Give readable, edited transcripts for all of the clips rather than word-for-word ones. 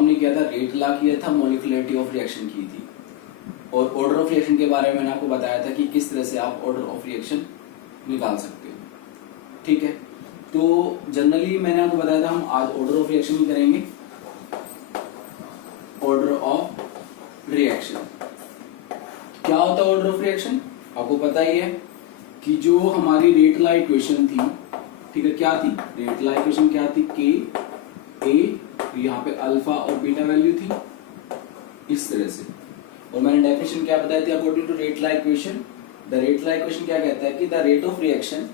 हमने किया था, रेट ला किया था, मॉलिक्यूलरिटी ऑफ रिएक्शन की थी, और ऑर्डर ऑफ रिएक्शन के बारे में मैंने आपको बताया था कि किस तरह से आप ऑर्डर ऑफ रिएक्शन निकाल सकते हो। ठीक है, तो जनरली मैंने आपको बताया था हम आज ऑर्डर ऑफ रिएक्शन ही करेंगे। ऑर्डर ऑफ रिएक्शन क्या होता है? ऑर्डर ऑफ रिएक्शन आपको पता ही है कि जो हमारी रेट ला इक्वेशन थी, ठीक है, क्या थी रेट ला इक्वेशन? क्या थी? के ए, यहाँ पे अल्फा और बीटा वैल्यू थी इस तरह से। और मैंने डेफिनेशन क्या बताई थी according to rate law equation? The rate law equation क्या कहता है कि the rate of reaction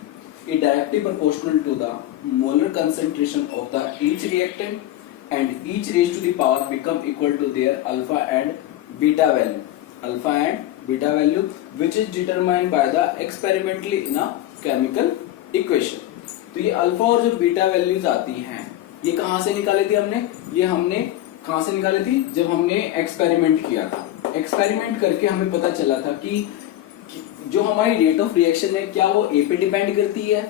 is directly proportional to the molar concentration of the each reactant and each raised to the power become equal to their alpha and beta value which is determined by the experimentally in a chemical equation। तो ये alpha और जो beta values आती हैं ये कहाँ से निकाली थी हमने? ये हमने कहाँ से निकाली थी? जब हमने एक्सपेरिमेंट किया था। एक्सपेरिमेंट करके हमें पता चला था कि जो हमारी रेट ऑफ रिएक्शन है क्या वो ए पे डिपेंड करती है?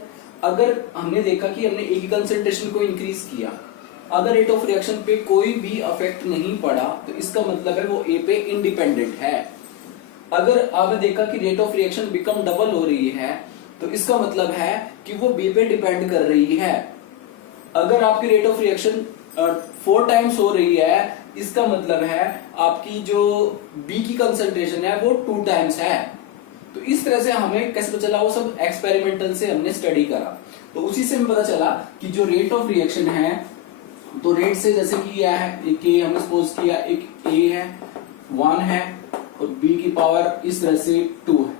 अगर हमने देखा कि हमने ए की कंसंट्रेशन को इंक्रीज किया, अगर रेट ऑफ रिएक्शन पे कोई भी इफेक्ट नहीं पड़ा तो इसका मतलब है वो ए पे इंडिपेंडेंट है। अगर आपने देखा कि rate of reaction become double हो रही है तो इसका मतलब है कि वो बी पे डिपेंड कर रही है। अगर आपकी रेट ऑफ रिएक्शन 4 टाइम्स हो रही है इसका मतलब है आपकी जो बी की कंसंट्रेशन है वो 2 टाइम्स है। तो इस तरह से हमें कैसे पता चला? वो सब एक्सपेरिमेंटल से हमने स्टडी करा, तो उसी से हमें पता चला कि जो रेट ऑफ रिएक्शन है, तो रेट से जैसे कि यह है एक ए, हमने सपोज किया एक ए है 1 है और बी की पावर इस तरह से 2 है।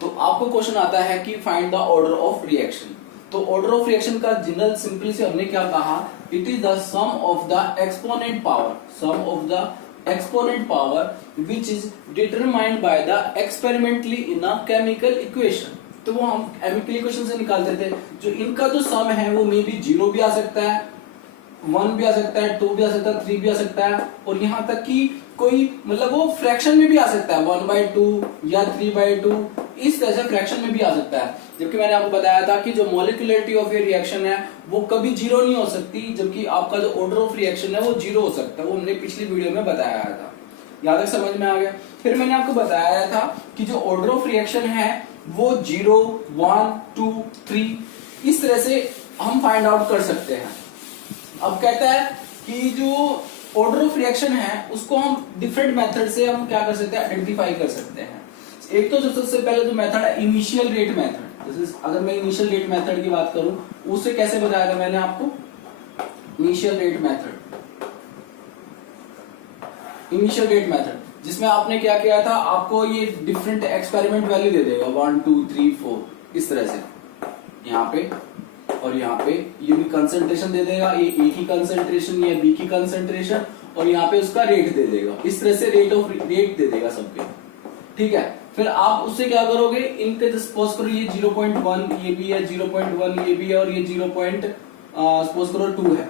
तो आपको क्वेश्चन आता है कि find the order of reaction. तो ऑर्डर ऑफ रिएक्शन का जनरल सिंपली से हमने क्या कहा? It is the sum of the exponent power, sum of the exponent power which is determined by the experimentally in a chemical equation। तो वो हम chemical equation से निकालते थे। जो इनका जो सम है वो मे बी 0 भी आ सकता है, 1 भी आ सकता है, 2 भी आ सकता है, 3 भी आ सकता है, और यहाँ तक कि कोई मतलब वो फ्रैक्शन में भी आ सकता है 1/2 या 3/2, इस तरह से फ्रैक्शन में भी आ सकता है। जबकि मैंने आपको बताया था कि जो मॉलिक्यूलरिटी ऑफ ए रिएक्शन है वो कभी 0 नहीं हो सकती, जबकि आपका जो ऑर्डर ऑफ रिएक्शन है वो 0 हो सकता है। वो हमने पिछली वीडियो में बताया था, यहाँ तक समझ में आ गया। फिर मैंने आपको बताया था कि जो ऑर्डर ऑफ रिएक्शन है वो 0, 1, 2, 3 इस तरह से हम फाइंड आउट कर सकते हैं। अब कहता है कि जो ऑर्डर ऑफ रिएक्शन है उसको हम डिफरेंट मेथड से हम क्या कर सकते हैं? आइडेंटिफाई कर सकते हैं। एक तो सबसे पहले जो मेथड है इनिशियल रेट मेथड। अगर मैं इनिशियल रेट मेथड की बात करूं उससे कैसे बताया था मैंने आपको? इनिशियल रेट मेथड जिसमें आपने क्या किया था? आपको ये डिफरेंट एक्सपेरिमेंट वैल्यू दे देगा 1, 2, 3, 4 इस तरह से, यहाँ पे और यहाँ पे ये भी कंसंट्रेशन दे देगा, ये ए की कंसंट्रेशन, ये बी की कंसंट्रेशन, और यहाँ पे उसका रेट दे देगा। इस तरह से रेट दे देगा सबके। ठीक है, फिर आप उससे क्या करोगे? इनके सपोज करो ये 0.1 ये भी है, 0.1 ये भी है, और ये 0.सपोज करो 2 है।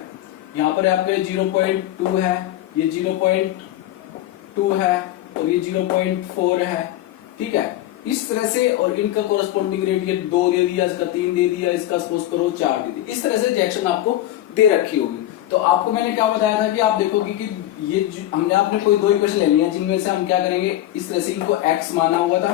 यहाँ पर आपके 0.2 है, ये 0.2 है, और ये 0.4 है। ठीक है, इस तरह से, और इनका कोरस्पॉन्डिंग रेट ये 2 दे दिया, इसका 3 दे दिया, इसका सपोज करो 4 दे दिया। इस तरह से रिएक्शन आपको दे रखी होगी। तो आपको मैंने क्या बताया था कि आप देखोगे कि ये हमने आपने कोई 2 इक्वेशन ले लिया जिनमें से हम क्या करेंगे? इस तरह से इनको x माना हुआ था,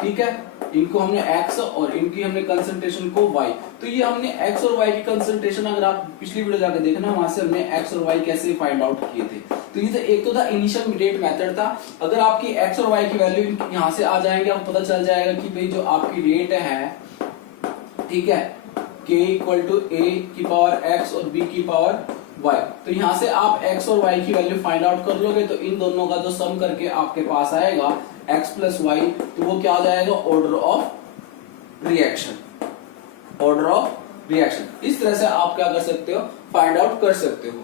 ठीक है, इनको हमने x और इनकी हमने कंसंट्रेशन को y। तो ये हमने x और y की कंसंट्रेशन, अगर आप पिछली वीडियो जाकर देखना वहां से हमने x और y कैसे फाइंड आउट किए थे। तो ये तो एक तो था इनिशियल रेट मेथड था। अगर आपकी x और y की वैल्यू यहाँ से आ जाएंगे, आपको पता चल जाएगा कि भाई जो आपकी रेट है, ठीक है, k इक्वल टू a की पावर x और b की पावर y। तो यहाँ से आप x और y की वैल्यू फाइंड आउट कर लोगे, तो इन दोनों का जो सम करके आपके पास आएगा x प्लस y, तो वो क्या आ जाएगा? Order of reaction. इस तरह से आप क्या कर सकते हो? फाइंड आउट कर सकते हो।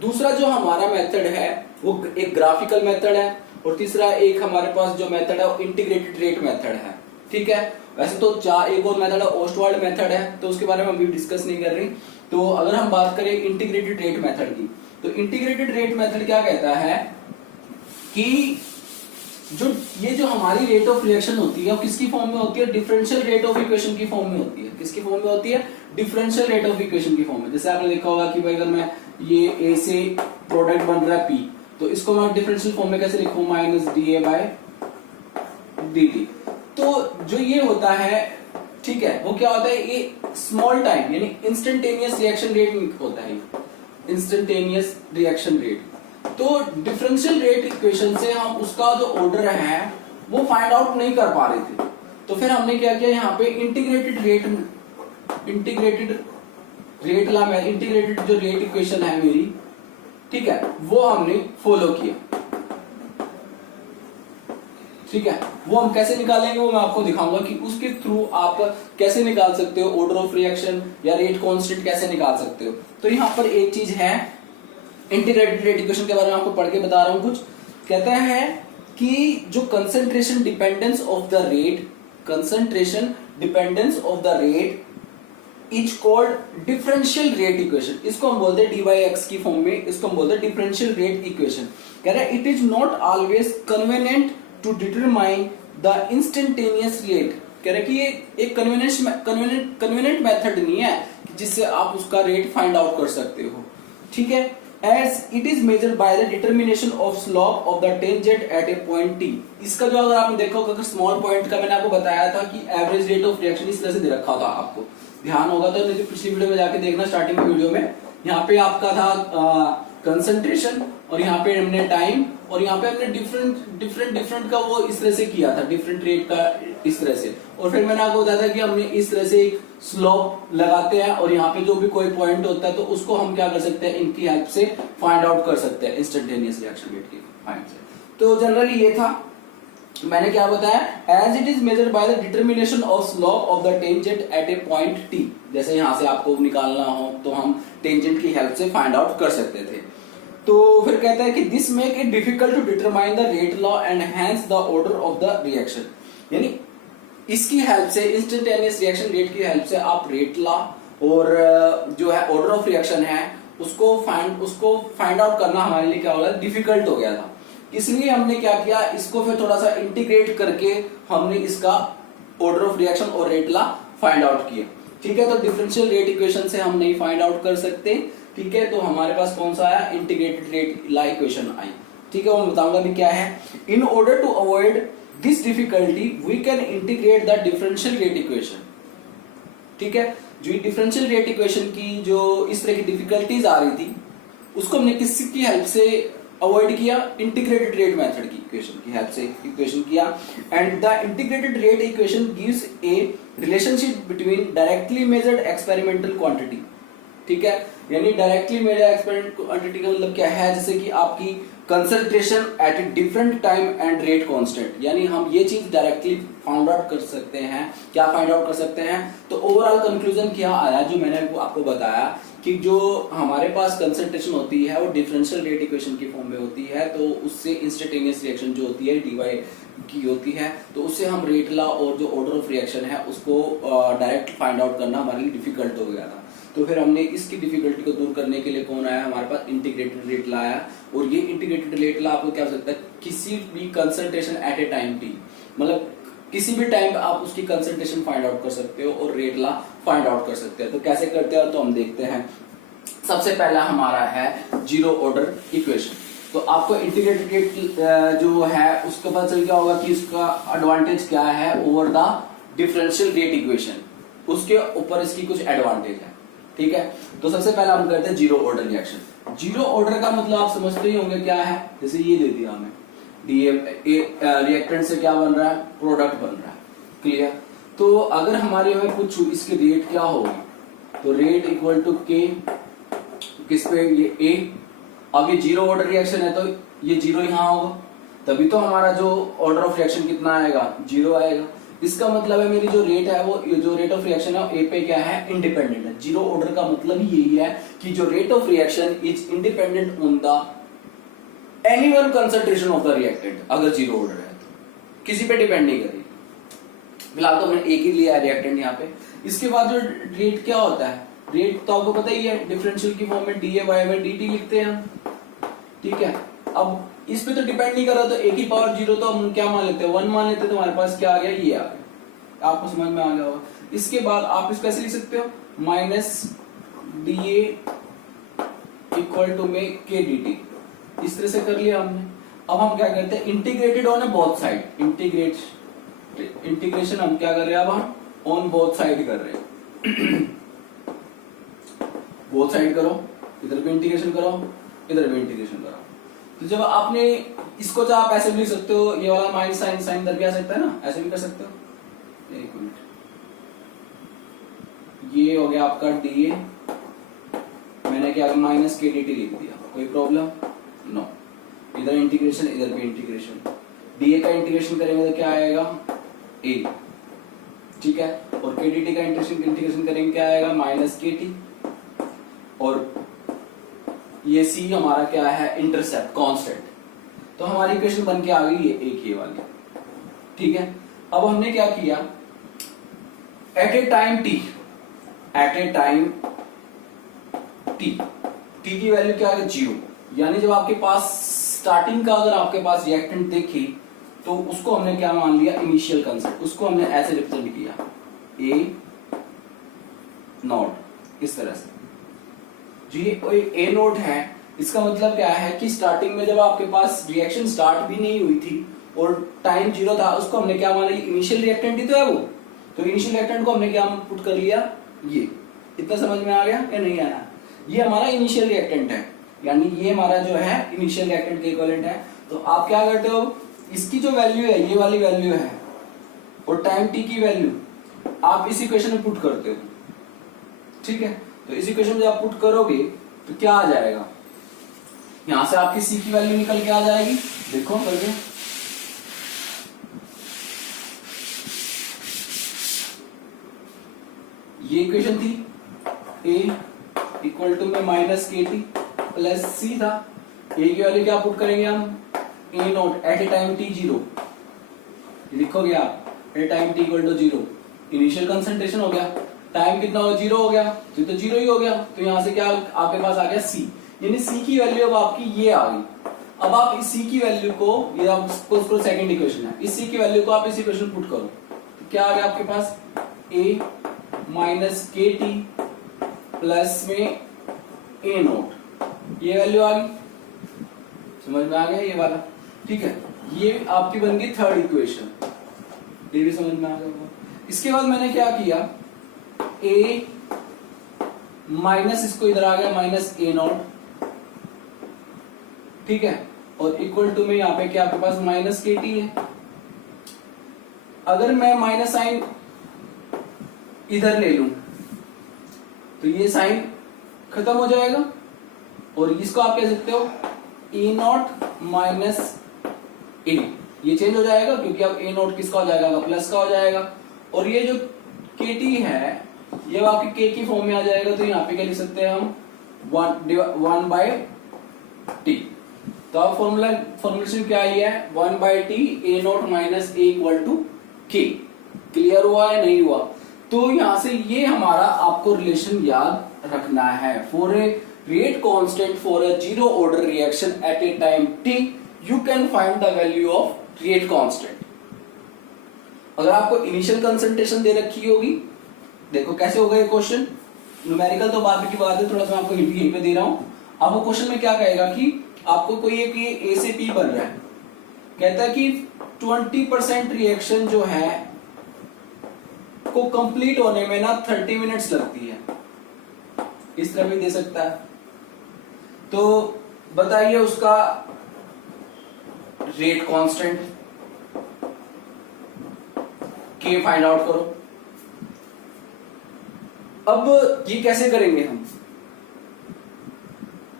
दूसरा जो हमारा मेथड है वो एक ग्राफिकल मेथड है, और तीसरा एक हमारे पास जो मेथड है वो इंटीग्रेटेड रेट मेथड है। ठीक है, वैसे तो एक और मेथड है ओस्टवाल्ड मेथड है, तो उसके बारे में अभी डिस्कस नहीं कर रही। तो अगर हम बात करें इंटीग्रेटेड रेट मेथड की, तो इंटीग्रेटेड रेट मेथड क्या कहता है कि जो हमारी रेट ऑफ रिएक्शन होती है वो किसकी फॉर्म में होती है? डिफरेंशियल रेट ऑफ इक्वेशन की फॉर्म में होती है। किसकी फॉर्म में होती है? डिफरेंशियल रेट ऑफ इक्वेशन की फॉर्म में। जैसे आपने देखा होगा कि भाई अगर मैं ये ए से प्रोडक्ट बन रहा है P, तो इसको मैं डिफरेंशियल फॉर्म में कैसे लिखूं, minus D A by D T. तो जो ये होता है, ठीक है, वो क्या होता है, ये स्मॉल टाइम यानी इंस्टेंटेनियस रिएक्शन रेट होता है, इंस्टेंटेनियस रिएक्शन रेट। तो डिफरेंशियल रेट इक्वेशन से हम उसका जो ऑर्डर है वो फाइंड आउट नहीं कर पा रहे थे, तो फिर हमने क्या किया, यहाँ पे इंटीग्रेटेड जो रेट इक्वेशन है मेरी, ठीक है, वो हमने फॉलो किया। ठीक है, वो हम कैसे निकालेंगे वो मैं आपको दिखाऊंगा कि उसके थ्रू आप कैसे निकाल सकते हो ऑर्डर ऑफ रिएक्शन या रेट कांस्टेंट कैसे निकाल सकते हो। तो यहाँ पर एक चीज है, इंटीग्रेटेड रेट इक्वेशन के बारे में आपको पढ़ के बता रहा हूं कुछ। कहता है कि जो concentration dependence of the rate is called differential rate equation. इसको हम बोलते हैं डी बाई एक्स की फॉर्म में, इसको हम बोलते हैं डिफरेंशियल रेट इक्वेशन। कह रहा है it is not always convenient to determine the instantaneous rate. कह रहा है कि ये एक कन्वीनियंट मेथड नहीं है जिससे आप उसका रेट फाइंड आउट कर सकते हो। ठीक है, as it is measured by the determination of slope of the tangent at a point t। इसका जो अगर आपने देखा होगा, अगर स्मॉल पॉइंट का मैंने आपको बताया था कि एवरेज रेट ऑफ रिएक्शन इस तरह से दे रखा था, आपको ध्यान होगा तो नहीं तो पिछली वीडियो में जाके देखना, स्टार्टिंग वीडियो में यहाँ पे आपका था कंसंट्रेशन और यहाँ पे हमने टाइम और यहाँ पे हमने डिफरेंट का वो इस तरह से किया था, डिफरेंट रेट का इस तरह से। और फिर मैंने आपको बताया था कि हमने इस तरह से एक स्लोप लगाते हैं और यहाँ पे जो भी कोई पॉइंट होता है तो उसको हम क्या कर सकते हैं, इनकी हेल्प से फाइंड आउट कर सकते हैं इंस्टेंटेनियस रिएक्शन रेट की फाइंड से। तो जनरली ये था, मैंने क्या बताया, as it is measured by the determination of slope of the tangent at a point T. जैसे यहाँ से आपको निकालना हो तो हम टेंजेंट की हेल्प से फाइंड आउट कर सकते थे। तो फिर कहता है कि this make it difficult to determine the rate law and hence the order of the reaction. यानी इसकी हेल्प से, इंस्टेंटेनियस रिएक्शन रेट की हेल्प से आप रेट लॉ और जो है ऑर्डर ऑफ रिएक्शन है उसको फाइंड आउट करना हमारे लिए क्या हो गया, डिफिकल्ट हो गया था। इसलिए हमने क्या किया, इसको फिर थोड़ा सा इंटीग्रेट करके हमने इसका ऑर्डर ऑफ रिएक्शन और रेट लॉ फाइंड आउट किया। ठीक है, तो डिफरेंशियल रेट इक्वेशन से हम नहीं फाइंड आउट कर सकते। ठीक है, तो हमारे पास कौन सा आया, इंटीग्रेटेड रेट लॉ इक्वेशन आई। ठीक है, वो मैं बताऊंगा भी क्या है। In order to avoid this difficulty we can integrate the differential rate equation. ठीक है, जो डिफरेंशियल रेट इक्वेशन की जो इस तरह की डिफिकल्टीज आ रही थी उसको हमने किसकी हेल्प से अवॉइड किया, इंटीग्रेटेड रेट मेथड की इक्वेशन की हेल्प से इक्वेशन किया। And the integrated rate equation gives A relationship between directly measured experimental quantity. ठीक है, यानी डायरेक्टली मेजर्ड एक्सपेरिमेंटल क्वांटिटी का मतलब क्या है, जैसे कि आपकी concentration at a different time and rate constant, यानी हम ये चीज डायरेक्टली फाइंड आउट कर सकते हैं। क्या फाइंड आउट कर सकते हैं, तो ओवरऑल कंक्लूजन क्या आया, जो मैंने आपको बताया कि जो हमारे पास कंसंट्रेशन होती है वो डिफरेंशियल रेट इक्वेशन की फॉर्म में होती है, तो उससे इंस्टेंटेनियस रिएक्शन जो होती है dy की होती है, तो उससे हम रेट लॉ और जो ऑर्डर ऑफ रिएक्शन है उसको डायरेक्ट फाइंड आउट करना हमारे लिए डिफिकल्ट हो गया था। तो फिर हमने इसकी डिफिकल्टी को दूर करने के लिए कौन आया, हमारे पास इंटीग्रेटेड रेट लॉ आया। और ये इंटीग्रेटेड रेट लॉ आपको क्या हो सकता है, किसी भी concentration at a time T, मतलब किसी भी टाइम आप उसकी कंसंट्रेशन फाइंड आउट कर सकते हो और रेट लॉ फाइंड आउट कर सकते हैं। तो कैसे करते हैं, तो हम देखते हैं। सबसे पहला हमारा है जीरो ऑर्डर इक्वेशन। तो आपको इंटीग्रेटेड रेट जो है उसका पता चल गया होगा कि उसका एडवांटेज क्या है over the differential rate equation, उसके ऊपर इसकी कुछ एडवांटेज है। ठीक है, तो सबसे पहला हम करते हैं zero order reaction. Zero order का मतलब आप समझते ही होंगे क्या है, जैसे ये दे दिया हमें रिएक्टेंट से क्या बन रहा है, प्रोडक्ट बन रहा है। क्लियर, तो अगर हमारे में पूछूं इसकी रेट क्या होगी, तो रेट इक्वल टू के किस पे, ये ए। अब ये जीरो ऑर्डर रिएक्शन है तो ये जीरो यहां होगा, तभी तो हमारा जो ऑर्डर ऑफ रिएक्शन कितना आएगा, जीरो आएगा। इसका मतलब है मेरी जो रेट है वो जो रेट ऑफ रिएक्शन है ए पे क्या है, इंडिपेंडेंट है। जीरो ऑर्डर का मतलब यही है कि जो rate of reaction is independent on the any one concentration of the reactant. अगर जीरो ऑर्डर है तो किसी पे डिपेंड नहीं करेगी। फिलहाल तो मैंने एक ही लिया है रिएक्टेंट यहाँ पे। इसके बाद जो रेट क्या होता है, रेट तो आपको पता ही है, डिफरेंशियल की फॉर्म में D A by by D T लिखते हैं हम। ठीक है, अब इस पे तो डिपेंड नहीं कर रहा, तो एक ही पावर जीरो तो हम क्या मान लेते हैं, 1 मान लेते हैं, तो हमारे पास क्या आ गया, ये आ गया। आपको समझ में आ गया होगा। इसके बाद आप इसको कैसे लिख सकते हो, minus D A equal to में के डी टी, इस तरह से कर लिया हमने। अब हम क्या करते हैं, integrated on both side, integration हम क्या कर रहे हैं, अब हम ऑन बोथ साइड कर रहे हैं। बोथ साइड करो, इधर भी इंटीग्रेशन करो, इधर भी इंटीग्रेशन करो। तो जब आपने इसको तो आप ऐसे भी लिख सकते हो, ये वाला माइनस साइन साइन इधर भी आ सकता है ना, ऐसे भी कर सकते हो। एक मिनट, ये हो गया आपका डी ए, मैंने क्या माइनस के डी टी लिख दिया, कोई प्रॉब्लम नो। इधर इंटीग्रेशन, इधर भी इंटीग्रेशन, डीए का इंटीग्रेशन करेंगे तो क्या आएगा, ए, ठीक है। और के डी टी का इंटीग्रेशन करेंगे क्या आएगा, माइनस के टी। और ये सी हमारा क्या है, इंटरसेप्ट कांस्टेंट। तो हमारी इक्वेशन बन के आ गई ये एक ये वाली, ठीक है। अब हमने क्या किया, at a time t, at a time t, t की वैल्यू क्या है, 0। यानी जब आपके पास स्टार्टिंग का अगर आपके पास रिएक्टेंट देखे तो उसको हमने क्या मान लिया, इनिशियल कंसेप्ट, उसको हमने ऐसे रिप्रेजेंट किया, ए नॉट, इस तरह से। जी ए नोट है, इसका मतलब क्या है कि स्टार्टिंग में जब आपके पास रिएक्शन स्टार्ट भी नहीं हुई थी और टाइम 0 था, उसको हमने क्या माना, इनिशियल रिएक्टेंट ही तो है वो। तो इनिशियल रिएक्टेंट को हमने क्या पुट कर लिया, ये। इतना समझ में आ गया या नहीं आया? ये हमारा इनिशियल रिएक्टेंट है, यानी ये हमारा जो है इनिशियल रिएक्टेंट के इक्विवेलेंट है। तो आप क्या करते हो, इसकी जो वैल्यू है, ये वाली वैल्यू है, और टाइम टी की वैल्यू आप इस इक्वेशन में पुट करते हो, ठीक है। तो इस इक्वेशन में आप पुट करोगे तो क्या आ जाएगा, यहां से आपकी सी की वैल्यू निकल के आ जाएगी, देखो करके। ये इक्वेशन थी, ए इक्वल टू में minus k t plus C था। ए की वैल्यू क्या पुट करेंगे हम, A naught at a time t 0, लिखोगे आप, at a time t equal to 0, initial concentration हो गया, टाइम कितना हो, 0 हो गया, तो 0 ही हो गया। तो यहां से क्या आपके पास आ गया सी, यानी सी की वैल्यू अब आपकी ये आ गई। अब आप इस सी की वैल्यू को, ये आपको सेकंड इक्वेशन है, इस सी की वैल्यू को आप इस इक्वेशन पुट करो, तो क्या आ गया आपके पास, ए माइनस के टी प्लस में ए नोट, ये वैल्यू आ गई, समझ में आ गया ये वाला, ठीक है। ये आपकी बन गई थर्ड इक्वेशन, ये भी समझ में आ गया। इसके बाद मैंने क्या किया, ए माइनस, इसको इधर आ गया माइनस ए नॉट, ठीक है, और इक्वल टू में यहाँ पे क्या आपके पास माइनस के टी है। अगर मैं माइनस साइन इधर ले लूं तो ये साइन खत्म हो जाएगा, और इसको आप कह सकते हो ए नॉट माइनस ए, ये चेंज हो जाएगा क्योंकि अब ए नॉट किसका हो जाएगा, प्लस का हो जाएगा। और ये जो के टी है ये आपके के की फॉर्म में आ जाएगा, तो यहाँ पे क्या लिख सकते हैं हम, 1 बाय टी। तो अब फॉर्मुलेशन क्या है, 1 by t a naught minus a equal to k. Clear हुआ या नहीं हुआ? तो यहां से ये हमारा आपको रिलेशन याद रखना है, for a rate constant for a zero order reaction at a time T U can find the value of rate constant. अगर आपको इनिशियल कंसंट्रेशन दे रखी होगी, देखो कैसे होगा ये क्वेश्चन, न्यूमेरिकल तो बाद की बात है, थोड़ा सा आपको हिंट यहीं पे दे रहा हूं। अब वो क्वेश्चन में क्या कहेगा कि आपको कोई एक ये ए से पी बन रहा है, कहता है कि 20% रिएक्शन जो है को कंप्लीट होने में ना 30 मिनट्स लगती है, इस तरह भी दे सकता है। तो बताइए उसका रेट कांस्टेंट के फाइंड आउट करो। अब ये कैसे करेंगे हम,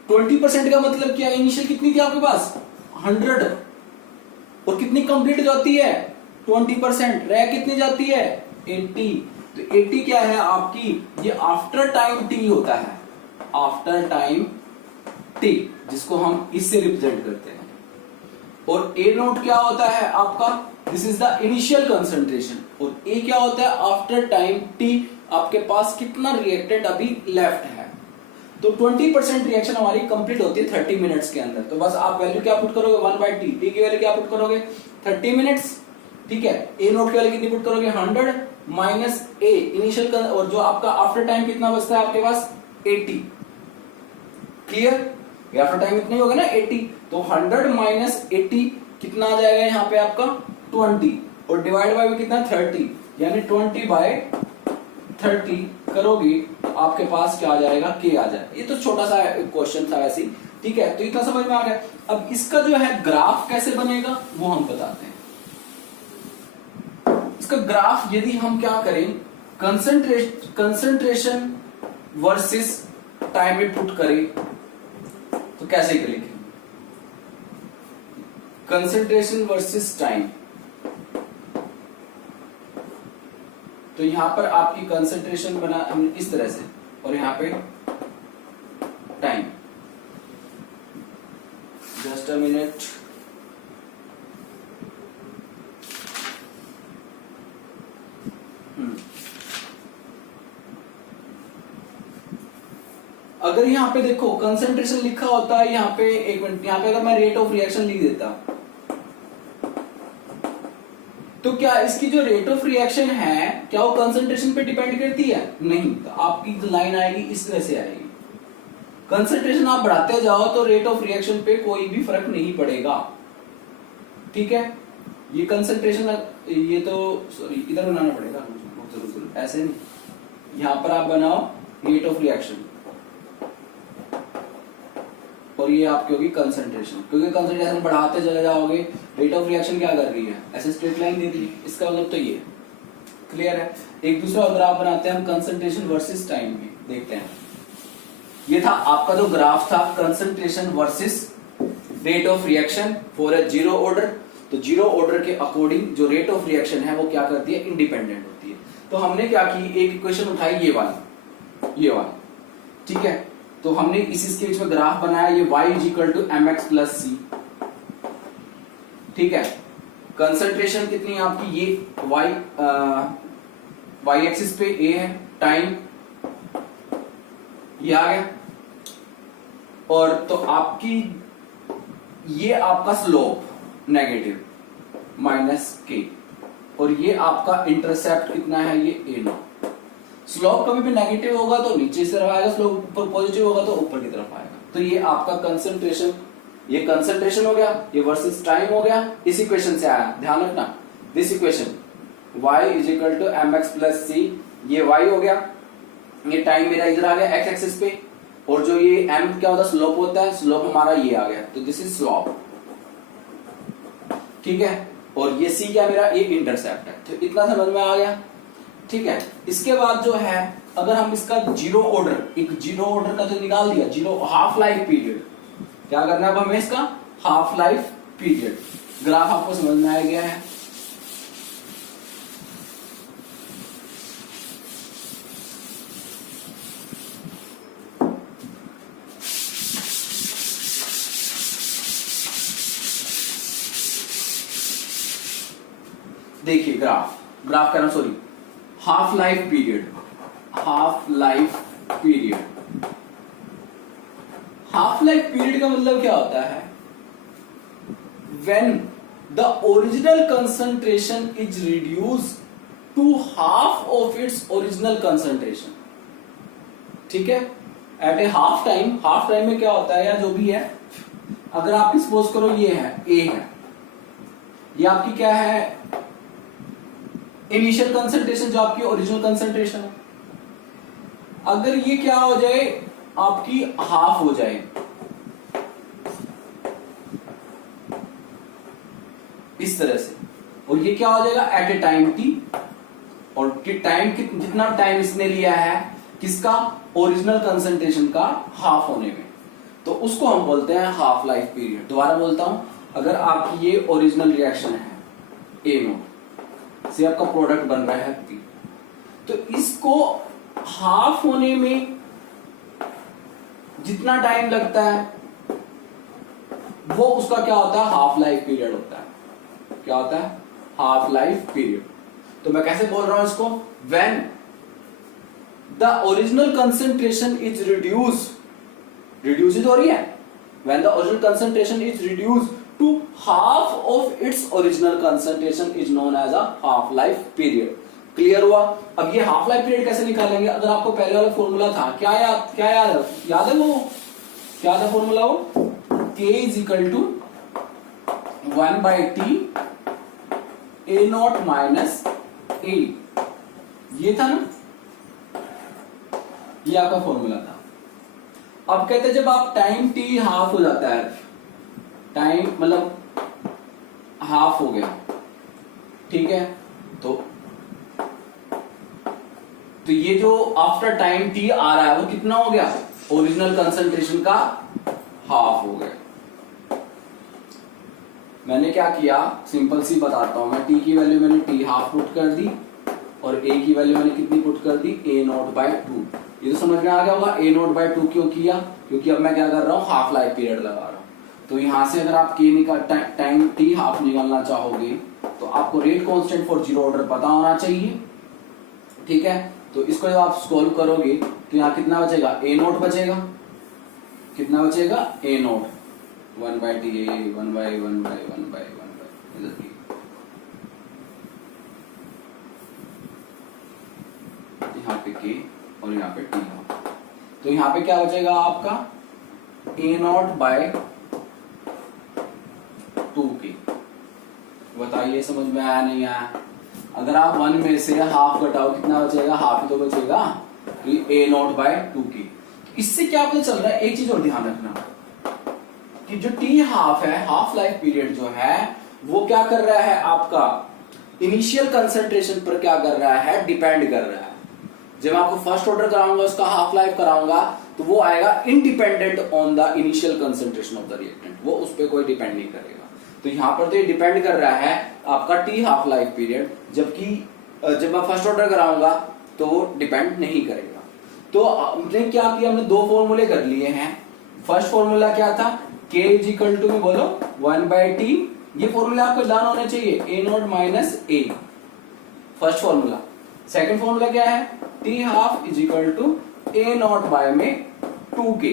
20% का मतलब क्या, इनिशियल कितनी थी आपके पास 100, और कितनी कंप्लीट जाती है 20%, रह कितनी जाती है 80। तो 80 क्या है आपकी, ये आफ्टर टाइम टी होता है, आफ्टर टाइम टी, जिसको हम इससे रिप्रेजेंट करते हैं। और ए नोट क्या होता है आपका, this is the initial concentration, और ए क्या होता है आफ्टर टाइम टी, आपके पास कितना रिएक्टेंट अभी लेफ्ट है। तो 20% रिएक्शन हमारी कंप्लीट होती है 30 मिनट्स के अंदर। तो बस आप वैल्यू क्या पुट करोगे, 1 बाय टी, टी की वैल्यू क्या पुट करोगे 30 मिनट्स, ठीक है। ए नोट की वैल्यू कितनी पुट करोगे 100 माइनस ए इनिशियल, और जो आपका आफ्टर टाइम कितना बचता है आपके पास 80, क्लियर? आफ्टर टाइम इतना ही होगा ना 80, तो 100 माइनस 80 कितना आ जाएगा यहाँ पे आपका 20, और डिवाइड बाय कितना 30, यानी 20 बाय 30 करोगे तो आपके पास क्या आ जाएगा, के आ जाएगा। ये तो छोटा सा क्वेश्चन था वैसे ही, ठीक है, तो इतना समझ में आ गया। अब इसका जो है ग्राफ कैसे बनेगा वो हम बताते हैं। इसका ग्राफ यदि हम क्या करें, कंसंट्रेशन वर्सेस टाइम में पुट करें तो कैसे लिखें, कंसंट्रेशन वर्सेस टाइम, तो यहां पर आपकी कंसंट्रेशन बना इस तरह से और यहां पे टाइम। जस्ट अ मिनट, अगर यहाँ पे देखो कंसंट्रेशन लिखा होता है यहाँ पे, एक मिनट, यहाँ पे अगर मैं रेट ऑफ रिएक्शन लिख देता तो क्या इसकी जो रेट ऑफ रिएक्शन है क्या वो कंसंट्रेशन पे डिपेंड करती है? नहीं, तो आपकी जो लाइन आएगी इस तरह से आएगी। कंसंट्रेशन आप बढ़ाते जाओ तो रेट ऑफ रिएक्शन पे कोई भी फर्क नहीं पड़ेगा, ठीक है। ये कंसंट्रेशन, ये तो सॉरी इधर बनाना पड़ेगा, ऐसे नहीं, यहां पर आप बनाओ रेट ऑफ रिएक्शन और ये आपकी होगी कंसंट्रेशन, क्योंकि कंसंट्रेशन बढ़ाते चले जाओगे, रेट ऑफ रिएक्शन क्या कर रही है, ऐसे स्ट्रेट लाइन दे रही है, इसका मतलब तो ये क्लियर है। एक दूसरा ग्राफ बनाते हैं हम कंसंट्रेशन वर्सेस टाइम में, देखते हैं। ये था आपका जो ग्राफ था concentration versus rate of reaction for a zero order. तो जीरो ऑर्डर के अकॉर्डिंग जो रेट ऑफ रिएक्शन है वो क्या करती है, इंडिपेंडेंट होती है। तो हमने क्या की, एक इक्वेशन उठाई ये वाली, ठीक है, तो हमने इस स्केच में ग्राफ बनाया, ये y is equal to M X plus C, ठीक है। कंसंट्रेशन कितनी है आपकी, ये y एक्सिस पे a है, टाइम ये आ गया, और तो आपकी ये आपका स्लोप नेगेटिव माइनस के, और ये आपका इंटरसेप्ट कितना है, ये a0। स्लोप कभी भी नेगेटिव होगा तो नीचे से आएगा, स्लोप ऊपर पॉजिटिव होगा तो ऊपर की तरफ आएगा। तो ये आपका कंसंट्रेशन, ये कंसंट्रेशन हो गया, ये वर्सेस टाइम हो गया, इस इक्वेशन से आया, ध्यान रखना this equation y is equal to M X plus C, ये y हो गया, ये टाइम मेरा इधर आ गया x एक्सिस पे, और जो ये m क्या होता है, स्लोप होता है, स्लोप हमारा ये आ गया, तो दिस इज स्लोप, ठीक है। और ये c क्या मेरा, ये इंटरसेप्ट है। तो इतना समझ में आ गया, ठीक है। इसके बाद जो है, अगर हम इसका जीरो ऑर्डर, एक जीरो ऑर्डर का तो निकाल दिया, जीरो हाफ लाइफ पीरियड, क्या करना है अब हमें इसका हाफ लाइफ पीरियड। ग्राफ आपको समझ में आ गया है, देखिए ग्राफ कह रहा हूं, sorry, half life period, half life period. Half life period का मतलब क्या होता है, when the original concentration is reduce to half of its original concentration, ठीक है। एट ए हाफ टाइम में क्या होता है, या जो भी है, अगर आप सपोज करो ये है ए है, ये आपकी क्या है, इनिशियल कंसंट्रेशन, जो आपकी ओरिजिनल कंसंट्रेशन है। अगर ये क्या हो जाए, आपकी हाफ हो जाए, इस तरह से, और ये क्या हो जाएगा एट ए टाइम टी, और टाइम जितना टाइम इसने लिया है किसका, ओरिजिनल कंसंट्रेशन का हाफ होने में, तो उसको हम बोलते हैं हाफ लाइफ पीरियड। दोबारा बोलता हूं, अगर आपकी ये ओरिजिनल रिएक्शन है A0 से आपका प्रोडक्ट बन रहा है P, तो इसको हाफ होने में जितना टाइम लगता है वो उसका क्या होता है, हाफ लाइफ पीरियड होता है। क्या होता है, हाफ लाइफ पीरियड। तो मैं कैसे बोल रहा हूं इसको, when the original concentration is reduce हो रही है, when the original concentration is reduce to half of its original concentration is known as a half life period. Clear हुआ? अब ये हाफ लाइफ पीरियड कैसे निकालेंगे, अगर आपको पहले वाला फॉर्मूला था, क्या याद है वो क्या था फॉर्मूला वो, K is equal to 1/T A naught minus A, ये था ना, ये आपका फॉर्मूला था। अब कहते हैं जब आप टाइम t हाफ हो जाता है, टाइम मतलब हाफ हो गया, ठीक है, तो ये जो आफ्टर टाइम t आ रहा है वो कितना हो गया, ओरिजिनल कंसंट्रेशन का हाफ हो गया। मैंने क्या किया, सिंपल सी बताता हूं मैं, t की वैल्यू मैंने t हाफ पुट कर दी और a की वैल्यू मैंने कितनी पुट कर दी, a नॉट बाय 2। ये तो समझ में आ गया होगा, a नॉट बाय 2 क्यों किया, क्योंकि अब मैं क्या कर रहा हूँ, हाफ लाइफ पीरियड लगा रहा हूँ। तो यहां से अगर आप टाइम t हाफ निकालना चाहोगे तो आपको rate constant for zero order पता होना चाहिए, ठीक है। तो इसको जब आप सॉल्व करोगे तो यहाँ कितना बचेगा, a नॉट बचेगा, कितना बचेगा, a नॉट 1/T a 1/1/1/1 यहाँ पे k और यहाँ पे t नॉट, तो यहाँ पे क्या बचेगा आपका, a नॉट बाय 2k। बताइए समझ में आया नहीं आया। अगर आप 1 में से हाफ घटाओ कितना बचेगा, हाफ ही तो बचेगा, तो a नॉट बाय 2k। इससे क्या पता चल रहा है, एक चीज और ध्यान रखना कि जो t हाफ है, हाफ लाइफ पीरियड जो है वो क्या कर रहा है, आपका इनिशियल कंसंट्रेशन पर क्या कर रहा है, डिपेंड कर रहा है। जब आपको फर्स्ट ऑर्डर कराऊंगा, उसका हाफ लाइफ कराऊंगा, तो वो आएगा independent on the initial concentration of the reactant, वो उस पर कोई डिपेंड नहीं करेगा। तो यहाँ पर तो ये डिपेंड कर रहा है आपका टी हाफ लाइफ पीरियड, जबकि जब मैं फर्स्ट ऑर्डर कराऊंगा तो वो डिपेंड नहीं करेगा। तो हमने क्या किया, हमने दो फॉर्मूले कर लिए हैं। फर्स्ट फॉर्मूला क्या था, k इज इक्वल टू में बोलो 1/T, ये फॉर्मूला आपको डन होने चाहिए, a naught minus a, first formula. Second formula क्या है, t half is equal to a naught by में 2k,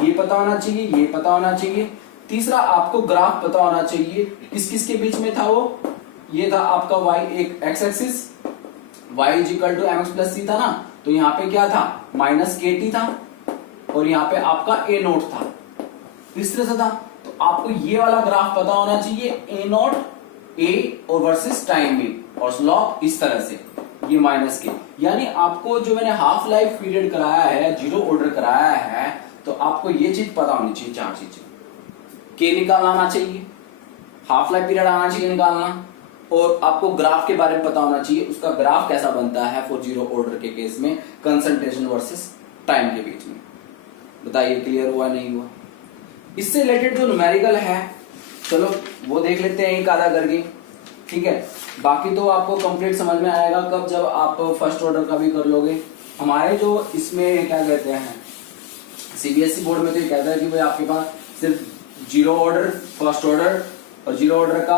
ये पता होना चाहिए, ये पता होना चाहिए। तीसरा आपको ग्राफ पता होना चाहिए, किस किस के बीच में था वो, ये था आपका y एक x axis, y is equal to mx plus c था ना, तो यहाँ पे क्या था, माइनस kt था, और यहाँ पे आपका a नोट था, इस तरह से था। तो आपको ये वाला ग्राफ पता होना चाहिए, a नोट a और वर्सेस टाइम में, और स्लॉप इस तरह से, ये माइनस के। यानी आपको जो मैंने हाफ लाइफ पीरियड कराया है, जीरो ऑर्डर कराया है, तो आपको ये चीज पता होनी चाहिए, चार चीजें, के निकालना आना चाहिए, हाफ लाइफ पीरियड आना चाहिए निकालना, और आपको ग्राफ के बारे में पता होना चाहिए, उसका ग्राफ कैसा बनता है फॉर जीरो ऑर्डर के केस में, कंसंट्रेशन वर्सेस टाइम के बीच में। बताइए क्लियर हुआ नहीं हुआ। इससे रिलेटेड जो न्यूमेरिकल है, चलो वो देख लेते हैं एक आधा करके, ठीक है। बाकी तो आपको कंप्लीट समझ में आएगा कब, जब आप फर्स्ट ऑर्डर का भी कर लोगे। हमारे जो इसमें क्या कहते हैं, सीबीएसई बोर्ड में तो ये कहता है कि भाई आपके पास सिर्फ जीरो ऑर्डर, फर्स्ट ऑर्डर, और जीरो ऑर्डर का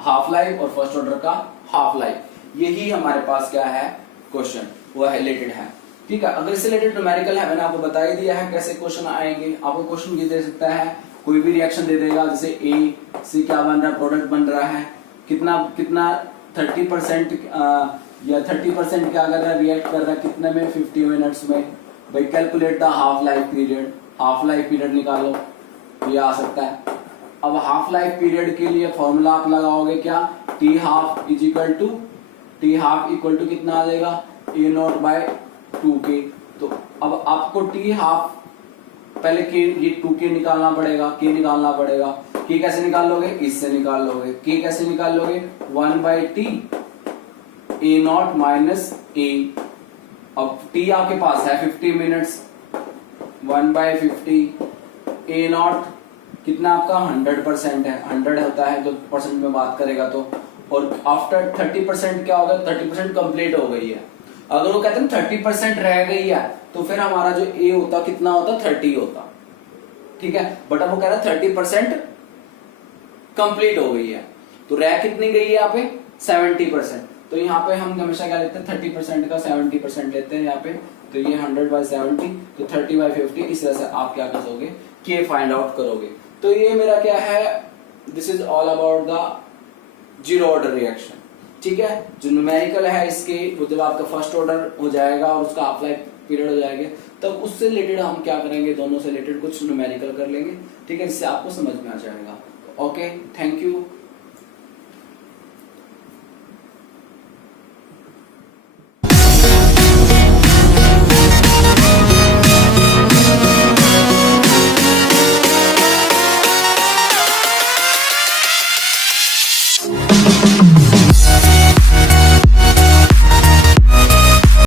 हाफ लाइफ और फर्स्ट ऑर्डर का हाफ लाइफ, यही हमारे पास क्या है क्वेश्चन, वो रिलेटेड है, ठीक है। अगर इससे रिलेटेड न्यूमेरिकल है, मैंने आपको बता ही दिया है कैसे क्वेश्चन आएंगे। आपको क्वेश्चन ये दे सकता है, कोई भी रिएक्शन दे देगा, जैसे ए से क्या बन रहा है, प्रोडक्ट बन रहा है, कितना कितना 30% या 30% क्या कर रहा है, रिएक्ट कर रहा है कितने में, 50 मिनट्स में। भाई calculate the half life period, half life period निकालो, ये आ सकता है। अब हाफ लाइफ पीरियड के लिए फॉर्मूला आप लगाओगे क्या, t half is equal to, t half equal to कितना आ जाएगा, ए नॉट बाय 2k। तो अब आपको टी हाफ पहले के ये 2k निकालना पड़ेगा, के निकालना पड़ेगा। के कैसे निकाल लोगे, इससे निकाल लोगे। के कैसे निकाल लोगे, 1/T ए नॉट माइनस ए। अब टी आपके पास है 50 मिनट्स, 1/50 ए नॉट कितना आपका 100% है, 100 होता है तो परसेंट में बात करेगा तो, और आफ्टर 30% क्या होगा, 30% कंप्लीट हो गई है। अगर वो कहते हैं 30% रह गई है, तो फिर हमारा जो ए होता कितना होता, 30 होता, ठीक है। बट अब वो कह रहा है 30% कंप्लीट हो गई है, तो रह कितनी गई है यहाँ पे, 70%। तो यहाँ पे हम हमेशा क्या लेते हैं, 30% का 70% लेते हैं यहाँ पे, तो ये 100/70, तो 30/50, इस तरह से आप क्या करोगे, के फाइंड आउट करोगे। तो ये मेरा क्या है, this is all about the zero order reaction, ठीक है। जो न्यूमेरिकल है इसके, वो जब आपका फर्स्ट ऑर्डर हो जाएगा और उसका हाफ लाइफ पीरियड हो जाएंगे, तब उससे रिलेटेड हम क्या करेंगे, दोनों से रिलेटेड कुछ न्यूमेरिकल कर लेंगे, ठीक है, इससे आपको समझ में आ जाएगा। Okay, thank you.